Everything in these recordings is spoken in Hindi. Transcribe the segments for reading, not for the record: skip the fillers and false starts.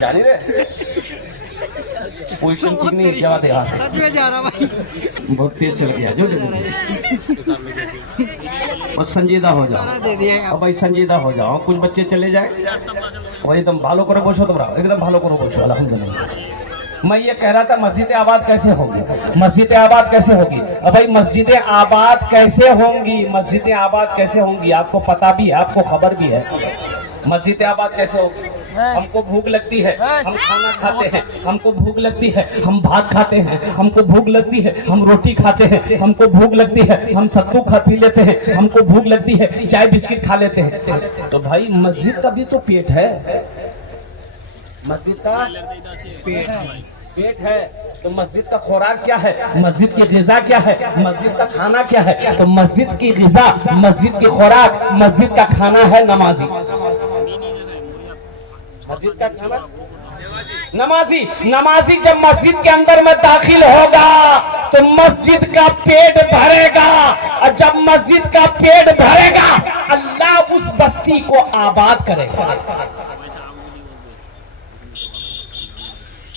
जानी रे पोजीशन ठीक नहीं जवा दे हाथ सच में जा रहा भाई बहुत तेज चल गया जो और संजीदा हो जाओ दे दिया अब भाई संजीदा हो जाओ कुछ बच्चे चले जाए और एकदम भालो करो बोलो तो ब्राओ एकदम भालो करो बोलो अल्हम्दुलिल्लाह। मैं ये कह रहा था मस्जिद आबाद कैसे होगी, मस्जिद आबाद कैसे होगी। अब भाई मस्जिद आबाद कैसे होंगी, मस्जिद आबाद कैसे होंगी आपको पता भी है, आपको खबर भी है। मस्जिद आबाद कैसे होगी, हमको भूख लगती है हम खाना खाते हैं, हमको भूख लगती है हम भात खाते हैं, हमको भूख लगती है हम रोटी खाते हैं, हमको भूख लगती है हम सत्तू खा पी लेते हैं, हमको भूख लगती है चाय बिस्किट खा लेते हैं। तो भाई मस्जिद का भी तो पेट है, मस्जिद का पेट है तो मस्जिद का खुराक क्या है, मस्जिद की ग़िज़ा क्या है, मस्जिद का खाना क्या है। तो मस्जिद की ग़िज़ा, मस्जिद की खुराक, मस्जिद का खाना है नमाजी। मस्जिद का खाना नमाजी, नमाजी जब मस्जिद के अंदर में दाखिल होगा तो मस्जिद का पेट भरेगा, और जब मस्जिद का पेट भरेगा अल्लाह उस बस्ती को आबाद करेगा।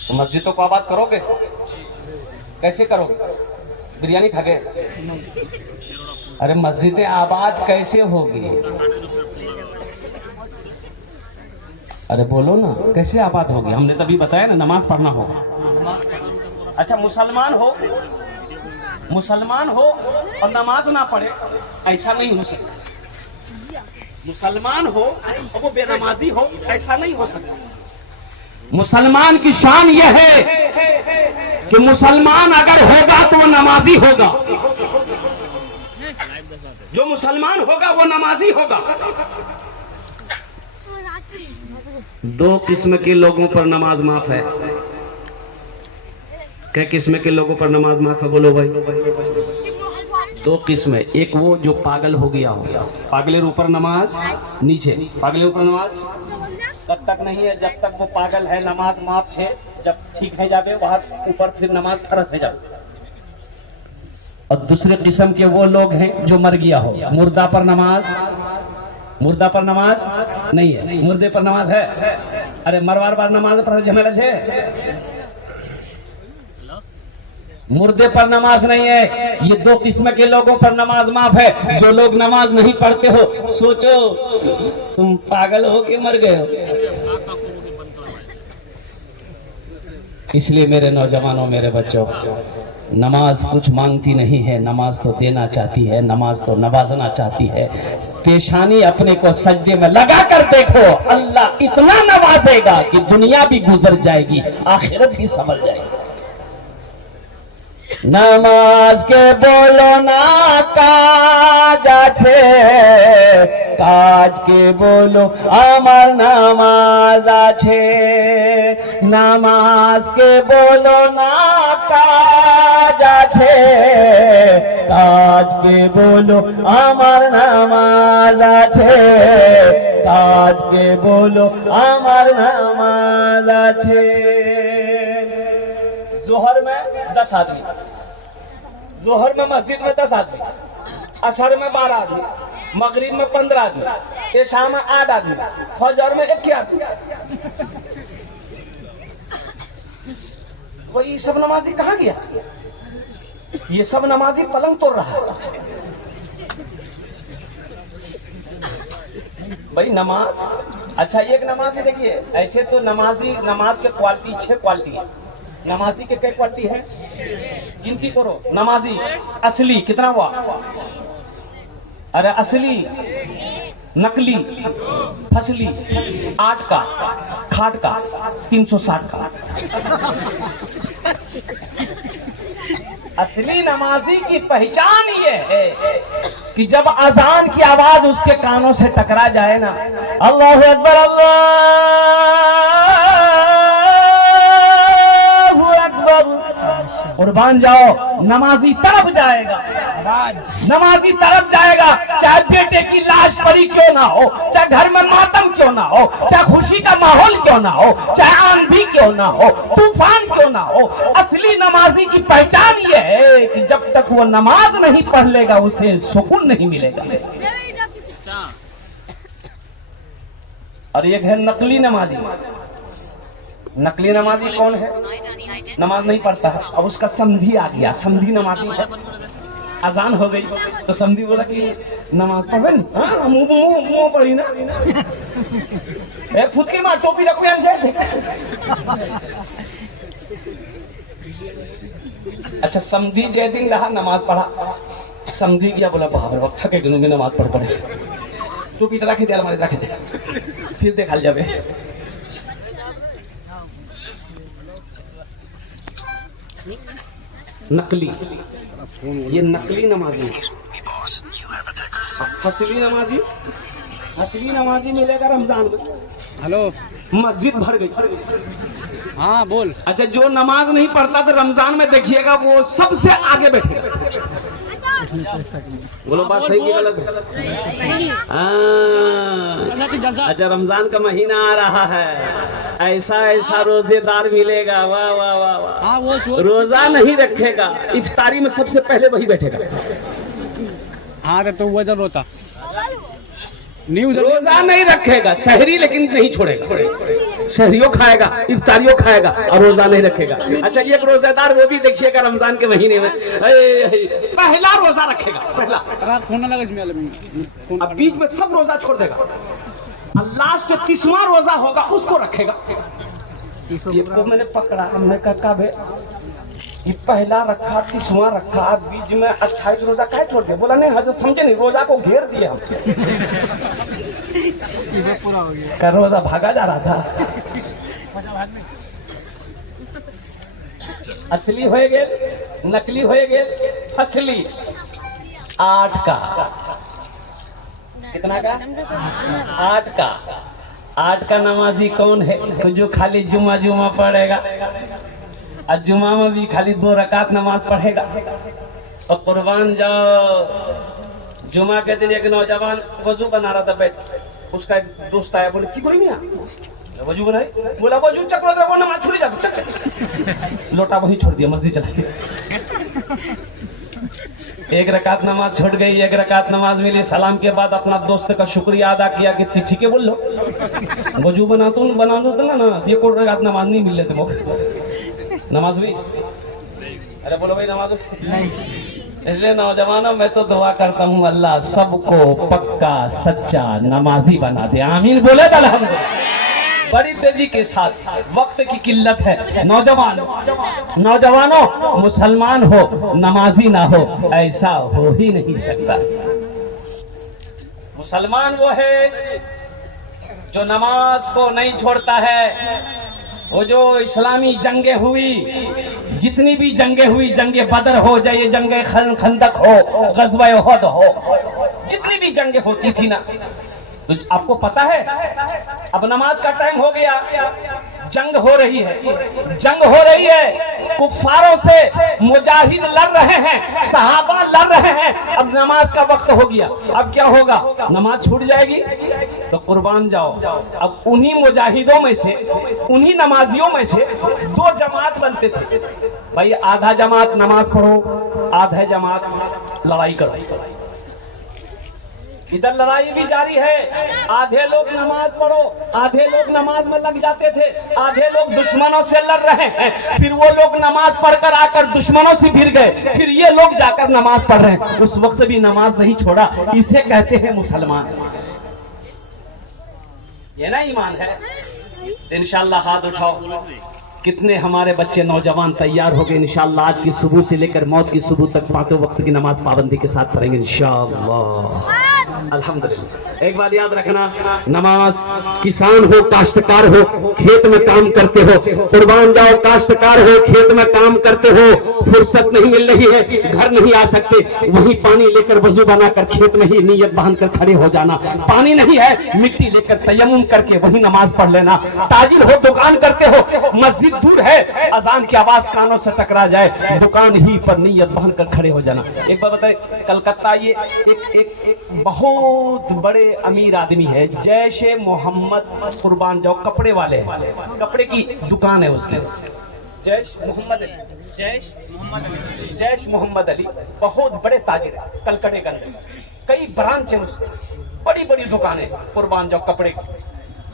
तो मस्जिदों को आबाद करोगे, कैसे करोगे, बिरयानी खा के? अरे मस्जिदें आबाद कैसे होगी, अरे बोलो ना कैसे आबाद होगी। हमने तभी बताया ना नमाज पढ़ना होगा। अच्छा मुसलमान हो, मुसलमान हो और नमाज ना पढ़े, ऐसा नहीं हो सकता। मुसलमान हो और वो बेनमाजी हो, ऐसा नहीं हो सकता। मुसलमान की शान यह है कि मुसलमान अगर होगा तो वो नमाजी होगा, जो मुसलमान होगा वो नमाजी होगा। दो किस्म के लोगों पर नमाज माफ है। क्या किस्म के लोगों पर नमाज माफ है बोलो भाई? दो किस्म है, एक वो जो पागल हो गया हो, पागलेर ऊपर नमाज नीचे, पागलेर ऊपर नमाज तब तक नहीं है जब तक वो पागल है, नमाज माफ है, जब ठीक है जावे वहां ऊपर फिर नमाज फरस है जावे। और दूसरे किस्म के वो लोग हैं जो मर गया हो, मुर्दा पर नमाज, मुर्दा पर नमाज नहीं है, मुर्दे पर नमाज है। अरे मरवार बार नमाज पर झमेला है, मुर्दे पर नमाज नहीं है। ये दो किस्म के लोगों पर नमाज माफ है। जो लोग नमाज नहीं पढ़ते हो सोचो तुम पागल हो कि मर गए हो। इसलिए मेरे नौजवानों, मेरे बच्चों, नमाज कुछ मांगती नहीं है, नमाज तो देना चाहती है, नमाज तो नवाजना चाहती है। पेशानी अपने को सजदे में लगा कर देखो, अल्लाह इतना नवाजेगा कि दुनिया भी गुजर जाएगी, आखिरत भी संभल जाएगी। नमाज के बोलो ना काज আছে, কাজ के बोलो আমার নামাজ আছে। নামাজ के बोलो ना কাজ আছে, কাজ के बोलो আমার নামাজ আছে। কাজ के बोलो আমার নামাজ আছে। जोहर में 10 आदमी, जोहर में मस्जिद में 10 आदमी, असर में 12 आदमी, मगरिब में 15 आदमी, इशा में 8 आदमी, फजर में 1 आदमी। वही सब नमाजी कहाँ गया? ये सब नमाजी पलंग तोड़ रहा है। भाई नमाज, अच्छा एक नमाजी देखिए, ऐसे तो नमाजी, नमाज के क्वालिटी 6 क्वालिटी है। नमाजी के कई क्वालिटी है, गिनती करो। नमाजी असली कितना हुआ? अरे असली, नकली, फसली 8 का, खाट का 360 का। असली नमाजी की पहचान ये है कि जब अजान की आवाज उसके कानों से टकरा जाए ना, अल्लाह अकबर, अल्लाह कुर्बान जाओ, नमाजी तरफ जाएगा, नमाजी तरफ जाएगा। चाहे बेटे की लाश पड़ी क्यों ना हो, चाहे घर में मातम क्यों ना हो, चाहे खुशी का माहौल क्यों ना हो, चाहे आंधी क्यों ना हो, तूफान क्यों ना हो। असली नमाजी की पहचान ये है कि जब तक वो नमाज नहीं पढ़ लेगा उसे सुकून नहीं मिलेगा। और एक है नकली नमाजी। नकली नमाजी कौन है? नमाज नहीं पढ़ता है, अब उसका समधी आ गया, समधी नमाजी है। अजान हो गई तो समधी बोला कि नमाज पढ़े ना, मुंह पढ़ी ना, ए फुटकी मार, टोपी रखो यहाँ से। अच्छा, समधी जय दिन रहा, नमाज पढ़ा, समधी क्या बोला, बाहर वक्त थके गिनूंगे, नमाज पढ़ पड़े, टोपी रखे दे, अलमारी रखे दे, फिर देखा जाबे। नकली, ये नकली नमाजी। असली नमाजी, असली नमाजी मिलेगा रमजान में। हेलो, मस्जिद भर गई। हाँ बोल। अच्छा, जो नमाज नहीं पढ़ता तो रमजान में देखिएगा वो सबसे आगे बैठेगा। बोलो बात सही की गलत है? अच्छा, रमजान का महीना आ रहा है, ऐसा ऐसा रोजेदार मिलेगा, वाह वाह वाह वाह। रोजा नहीं रखेगा, इफ्तारी में सबसे पहले वही बैठेगा। हाँ तो वजन होता, रोजा नहीं रखेगा, सहरी लेकिन नहीं छोड़ेगा, सहरियो खाएगा, इफ्तारियों खाएगा और रोजा नहीं रखेगा। अच्छा, एक रोजेदार वो भी देखिएगा रमजान के महीने में पहला रोजा रखेगा, पहला, फोन लगा इसमें, अब बीच में सब रोजा छोड़ देगा, और लास्ट 30वां रोजा होगा उसको रखेगा। ये को मैंने पकड़ा, हमने कहा बे ये पहला रखा, 30वां रखा, बीच में 28 रोजा काहे छोड़ दिया? बोला नहीं हजरत, समझे नहीं, रोजा को घेर दिया पूरा हो गया, का रोजा भागा जा रहा था। असली हो गए, नकली हो गए, असली 8 का, कितना का? 8 का। 8 का नमाजी कौन है? तो जो खाली जुमा जुमा पढ़ेगा, और जुमा में भी खाली 2 रकात नमाज पढ़ेगा। और कुर्बान जाओ, जुमा के दिन एक नौजवान वजू बना रहा था, बैठ, उसका एक दोस्त आया, बोले की कोई नहीं वजू बनाए, बोला वजू चक्र वो नमाज छोड़ी जा, लोटा वही छोड़ दिया, मस्जिद चला गया। एक रकात नमाज छूट गई, एक रकात नमाज मिली, सलाम के बाद अपना दोस्त का शुक्रिया अदा किया कि ठीक है बोल लो, वजू बना दो ना, ये कोई रकात नमाज नहीं मिल रहे थे, नमाज हुई? अरे बोलो भाई, नमाज नहीं। इसलिए नौजवानों, मैं तो दुआ करता हूँ अल्लाह सबको पक्का सच्चा नमाजी बना दे, आमीन बोले तो अल्हम्दुलिल्लाह। बड़ी तेजी के साथ, वक्त की किल्लत है, नौजवानों मुसलमान हो नमाजी ना हो, ऐसा हो ही नहीं सकता। मुसलमान वो है जो नमाज को नहीं छोड़ता है। वो जो इस्लामी जंगें हुई, जितनी भी जंगें हुई, जंगे बदर हो जाए, जंगे खंदक हो, गज़वा उहद हो, जितनी भी जंगें होती थी ना, तो आपको पता है अब नमाज का टाइम हो गया, जंग हो रही है, जंग हो रही है, कुफ्फारों से मुजाहिद लड़ रहे हैं, सहाबा लड़ रहे हैं, अब नमाज का वक्त हो गया, अब क्या होगा? नमाज छूट जाएगी। तो कुर्बान जाओ, अब उन्हीं मुजाहिदों में से, उन्हीं नमाजियों में से 2 जमात बनते थे, भाई आधा जमात नमाज पढ़ो, आधा जमात लड़ाई करो। इधर लड़ाई भी जारी है, आधे लोग नमाज पढ़ो, आधे लोग नमाज में लग जाते थे, आधे लोग दुश्मनों से लड़ रहे हैं, फिर वो लोग नमाज पढ़कर आकर दुश्मनों से भिड़ गए, फिर ये लोग जाकर नमाज पढ़ रहे हैं, उस वक्त भी नमाज नहीं छोड़ा, इसे कहते हैं मुसलमान। ये ना ईमान है। इंशाअल्लाह हाथ उठाओ, कितने हमारे बच्चे नौजवान तैयार हो गए, इंशाअल्लाह आज की सुबह से लेकर मौत की सुबह तक 5 वक्त की नमाज पाबंदी के साथ पढ़ेंगे इंशाअल्लाह। अल्हम्दुलिल्लाह। एक बात याद रखना, नमाज, किसान हो, काश्तकार हो, खेत में काम करते हो, कुर्बान जाओ, काश्तकार हो, खेत में काम करते हो, फुर्सत नहीं मिल रही है, घर नहीं आ सकते, वही पानी लेकर वजू बनाकर खेत में ही नियत बांधकर खड़े हो जाना। पानी नहीं है, मिट्टी लेकर तयम्मुम करके वही नमाज पढ़ लेना। ताजिर हो, दुकान करते हो, मस्जिद दूर है, अजान की आवाज कानों से टकरा जाए, दुकान ही पर नियत बांधकर खड़े हो जाना। एक बात बताए, कलकत्ता ये एक बहुत बड़े अमीर आदमी है, जैशे मोहम्मद, कुर्बान जाओ, कपड़े वाले हैं, कपड़े की दुकान है उसने, जैश मोहम्मद अली, बहुत बड़े ताजिर है कलकत्ते के अंदर, कई ब्रांच है उसके, बड़ी बड़ी दुकानें, कुर्बान जाओ कपड़े की।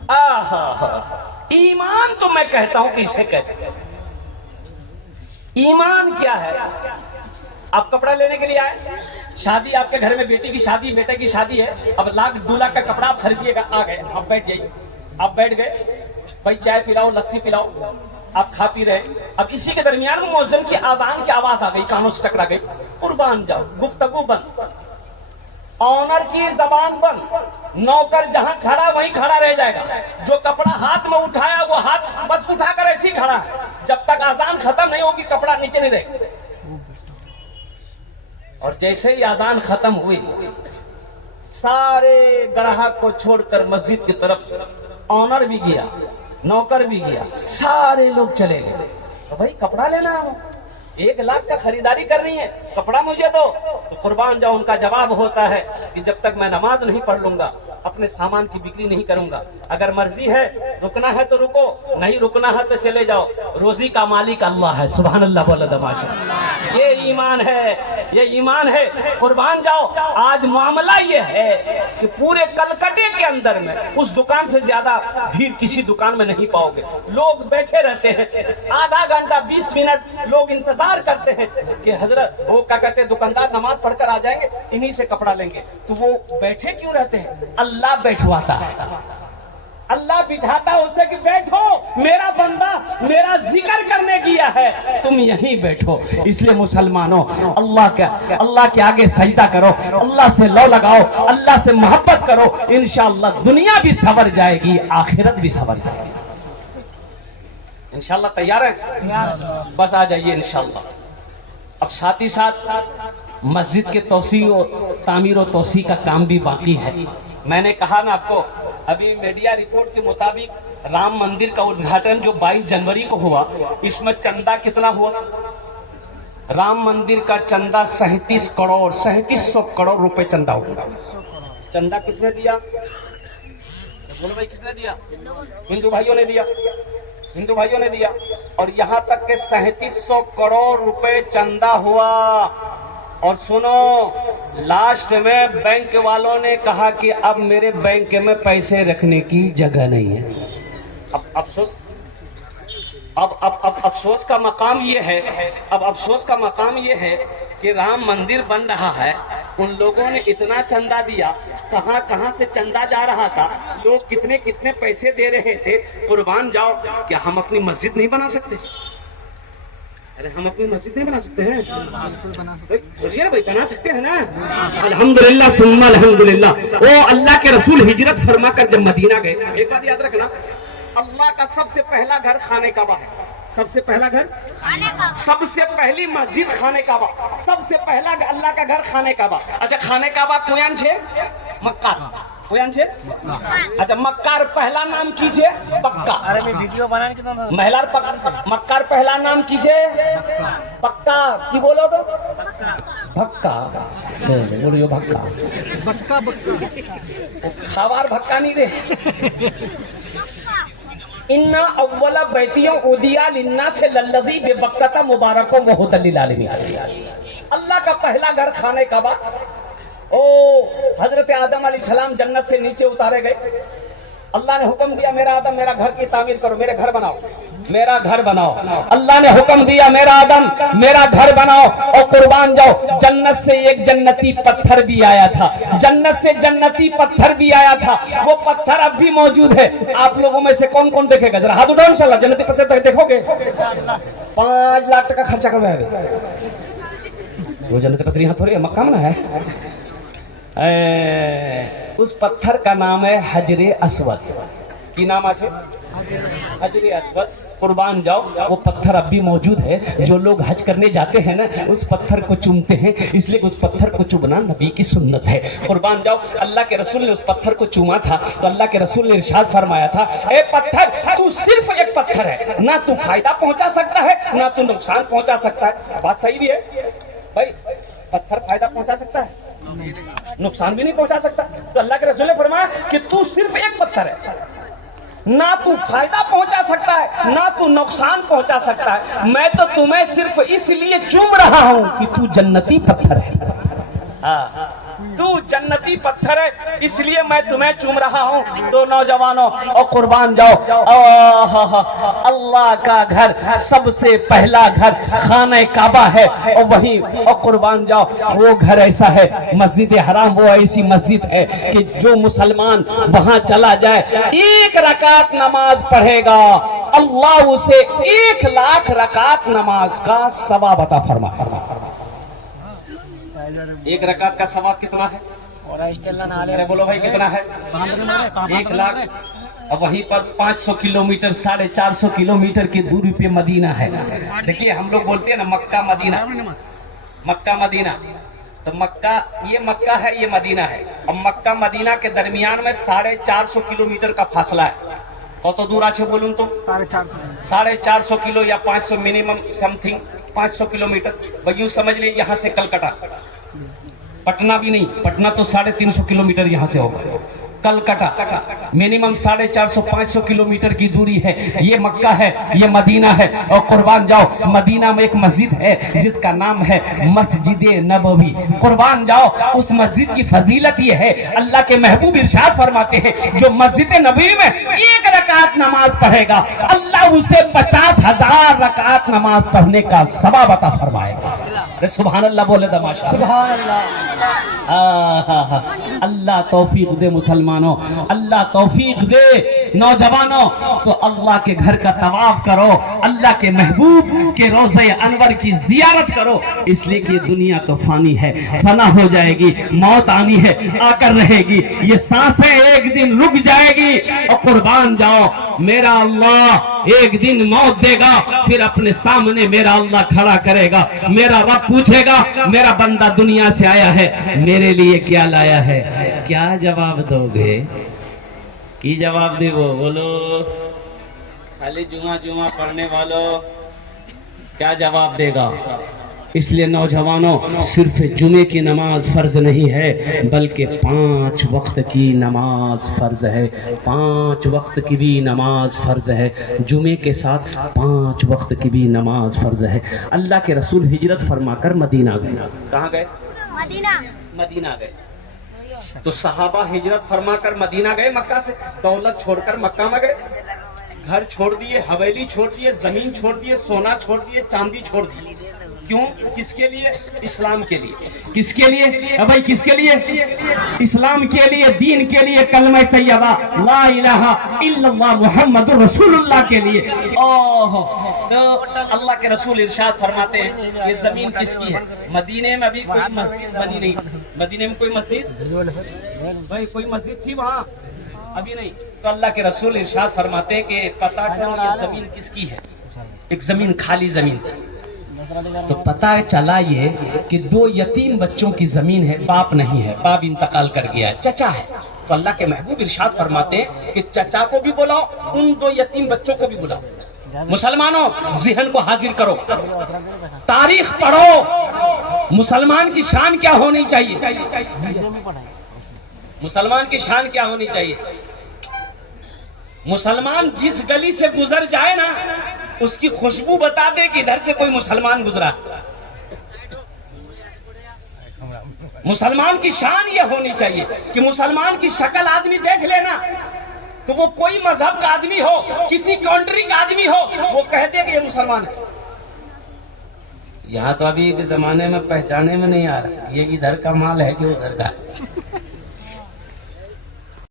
आहा, ईमान तो मैं कहता हूं किसे कहते हैं। ईमान क्या है? आप कपड़ा लेने के लिए आए, शादी आपके घर में बेटी की शादी, बेटे की शादी है, अब लाख 2 लाख का कपड़ा आप खरीदिएगा, आ गए, आप बैठ जाइए, आप बैठ गए, भाई चाय पिलाओ, लस्सी पिलाओ, आप खा पी रहे, अब इसी के दरमियान में मौजम की आजान की आवाज आ गई, कानों से टकरा गई, कुर्बान जाओ, गुफ्तगू बंद, ऑनर की जबान बंद, नौकर जहां खड़ा वहीं खड़ा रह जाएगा, जो कपड़ा हाथ में उठाया वो हाथ बस उठाकर ऐसे ही खड़ा है, जब तक आजान खत्म नहीं होगी कपड़ा नीचे नहीं रहेगा। और जैसे ही आजान खत्म हुई, सारे ग्राहक को छोड़कर मस्जिद की तरफ ऑनर भी गया, नौकर भी गया, सारे लोग चले गए। तो भाई कपड़ा लेना है, 1 लाख का खरीदारी करनी है, कपड़ा मुझे दो। तो कुर्बान जाओ, उनका जवाब होता है कि जब तक मैं नमाज नहीं पढ़ लूंगा अपने सामान की बिक्री नहीं करूंगा। अगर मर्जी है रुकना है तो रुको, नहीं रुकना है तो चले जाओ, रोजी का मालिक अल्लाह है। सुभान अल्लाह बोले दमाशा। ये ईमान है, ये ईमान है। कुर्बान जाओ, आज मामला ये है कि पूरे कलकत्ते के अंदर में उस दुकान से ज्यादा भीड़ किसी दुकान में नहीं पाओगे। लोग बैठे रहते हैं, आधा घंटा 20 मिनट लोग इंतजार करते हैं कि हजरत वो क्या कहते हैं, दुकानदार नमाज पढ़कर आ जाएंगे, इन्हीं से कपड़ा लेंगे। तो वो बैठे क्यों रहते हैं? अल्लाह बैठवाता है, अल्लाह बिठाता है उससे कि बैठो, मेरा बंदा मेरा जिक्र करने गया है, तुम यहीं बैठो। इसलिए मुसलमानों, अल्लाह के आगे सजदा करो, अल्लाह से लौ लगाओ, अल्लाह से मोहब्बत करो, इंशाअल्लाह दुनिया भी सवर जाएगी, आखिरत भी सवर जाएगी। इंशाअल्लाह तैयार है? बस आ जाइए इंशाअल्लाह। अब साथ ही साथ मस्जिद के तोसी और तामीर और तोसी का काम भी बाकी है। मैंने कहा ना आपको, अभी मीडिया रिपोर्ट के मुताबिक राम मंदिर का उद्घाटन जो 22 जनवरी को हुआ, इसमें चंदा कितना हुआ? राम मंदिर का चंदा 3700 करोड़ रुपए चंदा हुआ। चंदा किसने दिया? बोलो भाई, किसने दिया? हिंदू भाइयों ने दिया, हिंदू भाइयों ने दिया। और यहाँ तक के 3700 करोड़ रुपए चंदा हुआ। और सुनो, लास्ट में बैंक वालों ने कहा कि अब मेरे बैंक में पैसे रखने की जगह नहीं है। अब अफसोस, अब अफसोस का मकाम ये है, अब अफसोस का मकाम ये है कि राम मंदिर बन रहा है, उन लोगों ने इतना चंदा दिया, कहां कहां से चंदा जा रहा था, लोग कितने कितने पैसे दे रहे थे। कुर्बान जाओ, क्या हम अपनी मस्जिद नहीं बना सकते? अरे हम अपनी मस्जिद नहीं बना सकते हैं? बोलिए भाई, बना सकते हैं ना? अल्हम्दुलिल्लाह सुम्मा अल्हम्दुलिल्लाह। वो अल्लाह के रसूल हिजरत फरमा कर जब मदीना गए, एक बात याद रखना, अल्लाह का सबसे पहला घर खाने काबा है। सबसे पहला घर खाने काबा, सबसे पहली मस्जिद खाने काबा, सबसे पहला अल्लाह का घर खाने काबा। अच्छा, खाने काबा कोयान छे? मक्कार कोयान छे? अच्छा, मक्कार पहला नाम कीजिए पक्का। अरे मैं वीडियो बनाने के नाम महिलार मक्कार पहला नाम कीजिए पक्का। की बोलो तो भक्का, बोलियो भक्का, बक्का बक्का सवार भक्का नहीं रे। इन्ना अव्वला बैतियों उदिया लिन्ना से लल्लज़ी बेबक्कता मुबारकों वहुदल लिल आलमीन। अल्लाह का पहला घर खाने काबा। ओ हजरत आदम अलैहिस्सलाम जन्नत से नीचे उतारे गए, अल्लाह ने हुक्म दिया, मेरा आदम मेरा घर की तामीर करो, मेरे घर बनाओ, मेरा घर बनाओ। अल्लाह ने हुक्म दिया, मेरा आदम मेरा घर बनाओ। और कुर्बान जाओ, जन्नत से एक जन्नती पत्थर भी आया था, जन्नत से जन्नती पत्थर भी आया था। वो पत्थर अब भी मौजूद है। आप लोगों में से कौन कौन देखेगा? जरा हाथ उठाओ, इंशाल्लाह जन्नती पत्थर तक देखोगे। 5 लाख टका खर्चा करवाएगा। वो जन्नती पत्थर यहाँ थोड़ी है, मक्का में ना है। उस पत्थर का नाम है हजरे अस्वद। की नाम है? हजरे अस्वद। कुर्बान जाओ, वो पत्थर अब भी मौजूद है। जो लोग हज करने जाते हैं ना, उस पत्थर को चूमते हैं, इसलिए उस पत्थर को चूमना नबी की सुन्नत है। कुर्बान जाओ, अल्लाह के रसूल ने उस पत्थर को चूमा था, तो अल्लाह के रसूल ने इरशाद फरमाया था, ए पत्थर, तू सिर्फ एक पत्थर है, ना तू फायदा पहुंचा सकता है, ना तू नुकसान पहुंचा सकता है। बात सही भी है भाई, पत्थर फायदा पहुंचा सकता है, नुकसान भी नहीं पहुंचा सकता। तो अल्लाह के रसूल ने फरमाया कि तू सिर्फ एक पत्थर है, ना तू फायदा पहुंचा सकता है, ना तू नुकसान पहुंचा सकता है। मैं तो तुम्हें सिर्फ इसलिए चूम रहा हूं कि तू जन्नती पत्थर है। तू जन्नती पत्थर है, इसलिए मैं तुम्हें चूम रहा हूँ। तो नौजवानों और कुर्बान जाओ, अल्लाह का घर सबसे पहला घर खाने काबा है, और वहीं और कुर्बान जाओ वो घर ऐसा है, मस्जिद हराम वो ऐसी मस्जिद है कि जो मुसलमान वहां चला जाए 1 रकात नमाज पढ़ेगा, अल्लाह उसे 1 लाख रकात नमाज का सवाब अता फरमा। 1 रकात का सवाब कितना है? अरे बोलो भाई कितना है? 1 लाख। अब वहीं पर 500 किलोमीटर 450 किलोमीटर की दूरी पे मदीना है। देखिए हम लोग बोलते हैं ना मक्का मदीना, मक्का मदीना, तो मक्का ये मक्का है, ये मदीना है। अब मक्का मदीना के दरमियान में 450 किलोमीटर का फासला है। कत दूर আছে বলুন তো? 450 किलो या 500 मिनिमम समथिंग 500 किलोमीटर। यूं समझ ले यहाँ से कलकत्ता, पटना भी नहीं, पटना तो 350 किलोमीटर यहाँ से होगा। कलकत्ता मिनिमम 450-500 किलोमीटर की दूरी है। ये मक्का है, ये मदीना है। और कुर्बान जाओ मदीना में एक मस्जिद है जिसका नाम है मस्जिद नबवी। कुर्बान जाओ उस मस्जिद की फजीलत ये है, अल्लाह के महबूब इरशाद फरमाते हैं जो मस्जिद नबवी में 1 रकात नमाज पढ़ेगा, अल्लाह उसे 50,000 रकात नमाज पढ़ने का सवाब अता फरमाएगा। अरे सुभान अल्लाह बोले तमाशा, सुभान अल्लाह। अल्लाह तौफीक दे मुसलमानों, अल्लाह तौफीक दे नौजवानों। तो अल्लाह के घर का तवाफ करो, अल्लाह के महबूब के रोज़े अनवर की जियारत करो, इसलिए कि दुनिया तो फानी है, फना हो जाएगी, मौत आनी है, आकर रहेगी, ये सांसें एक दिन रुक जाएगी। और कुर्बान जाओ मेरा अल्लाह एक दिन मौत देगा, फिर अपने सामने मेरा अल्लाह खड़ा करेगा, मेरा रब पूछेगा मेरा बंदा दुनिया से आया है, मेरे लिए क्या लाया है? क्या जवाब दोगे? की जवाब दे वो बोलो, खाली जुमा जुमा पढ़ने वालों क्या जवाब देगा? इसलिए नौजवानों सिर्फ जुमे की नमाज फर्ज नहीं है, बल्कि 5 वक्त की नमाज फर्ज है। 5 वक्त की भी नमाज फर्ज है, जुमे के साथ 5 वक्त की भी नमाज फर्ज है। अल्लाह के रसूल हिजरत फरमाकर मदीना गए। कहाँ गए? मदीना गए। तो सहाबा हिजरत फरमाकर मदीना गए, मक्का से दौलत छोड़कर मक्का में गए, घर छोड़ दिए, हवेली छोड़ दिए, जमीन छोड़ दिए, सोना छोड़ दिए, चांदी छोड़ दी। क्यों? किसके लिए? इस्लाम के लिए। किसके लिए? भाई किसके लिए? इस्लाम के लिए, दीन के लिए, कलमा तैयबा ला इलाहा इल्लल्लाह मुहम्मदुर रसूलुल्लाह के लिए। ओह, तो अल्लाह के रसूल इरशाद फरमाते हैं ये जमीन किसकी है? मदीने में अभी कोई मस्जिद बनी नहीं। मदीने में कोई मस्जिद, भाई कोई मस्जिद थी वहाँ? अभी नहीं। तो अल्लाह के रसूल इरशाद फरमाते हैं कि पता करो ये जमीन किसकी है। एक जमीन खाली जमीन थी, तो पता चला ये कि 2 यतीम बच्चों की जमीन है, बाप नहीं है, बाप इंतकाल कर गया है, चचा है। तो अल्लाह के महबूब इरशाद फरमाते हैं कि चचा को भी बुलाओ, उन 2 यतीम बच्चों को भी बुलाओ। मुसलमानों ज़हन को हाजिर करो, तारीख पढ़ो, मुसलमान की शान क्या होनी चाहिए? मुसलमान की शान क्या होनी चाहिए? मुसलमान जिस गली से गुजर जाए ना, उसकी खुशबू बता दे कि इधर से कोई मुसलमान गुजरा। मुसलमान की शान यह होनी चाहिए कि मुसलमान की शक्ल आदमी देख लेना, तो वो कोई मजहब का आदमी हो, किसी कंट्री का आदमी हो, वो कह दे कि ये मुसलमान है। यहाँ तो अभी के जमाने में पहचाने में नहीं आ रहा ये इधर का माल है कि उधर का।